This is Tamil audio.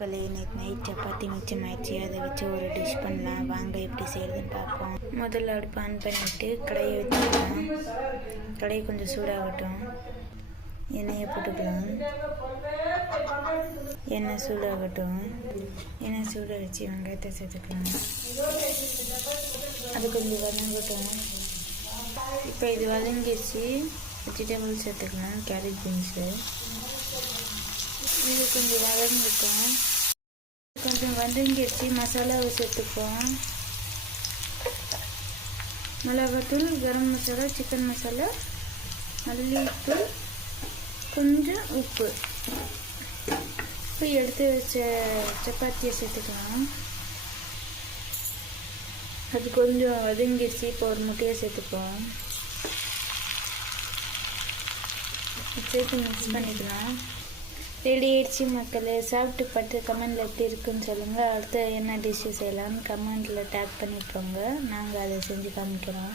நேற்று நைட் சப்பாத்தி மிச்சமாயிடுச்சு. அதை வச்சு ஒரு டிஷ் பண்ணலாம். வாங்க எப்படி செய்யறதுன்னு பார்ப்போம். முதல்ல அடுப்பு ஆன் பண்ணிவிட்டு கடையை வச்சுக்கலாம். கடையை கொஞ்சம் சூடாகட்டும். எண்ணெயை போட்டுக்கலாம். எண்ணெய் சூடாகட்டும். எண்ணெய் சூடாகிடுச்சு. வெங்காயத்தை சேர்த்துக்கலாம். அது கொஞ்சம் வதங்கட்டும். இப்போ இது வதங்கிடுச்சு. வெஜிடபிள் சேர்த்துக்கலாம். Carrot, beans. இது கொஞ்சம் வதங்கிட்டோம். கொஞ்சம் வதங்கிடுச்சு. மசாலாவை சேர்த்துப்போம். மிளகாத்தூள், கரம் மசாலா, சிக்கன் மசாலா, மல்லித்தூள், கொஞ்சம் உப்பு. இப்போ எடுத்து வச்ச சப்பாத்தியை சேர்த்துக்கலாம். அது கொஞ்சம் வதங்கிடுச்சு. இப்போ ஒரு முட்டையை சேர்த்துப்போம். சேர்த்து மிக்ஸ் பண்ணிக்கலாம். ரெடி ஆயிடுச்சு மக்களே. சாப்பிட்டு பார்த்து கமெண்டில் எப்படி இருக்குன்னு சொல்லுங்கள். அடுத்து என்ன டிஷ்ஷு செய்யலாம்னு கமெண்டில் டேக் பண்ணிட்டு போங்க. நாங்கள் அதை செஞ்சு காமிக்கிறோம்.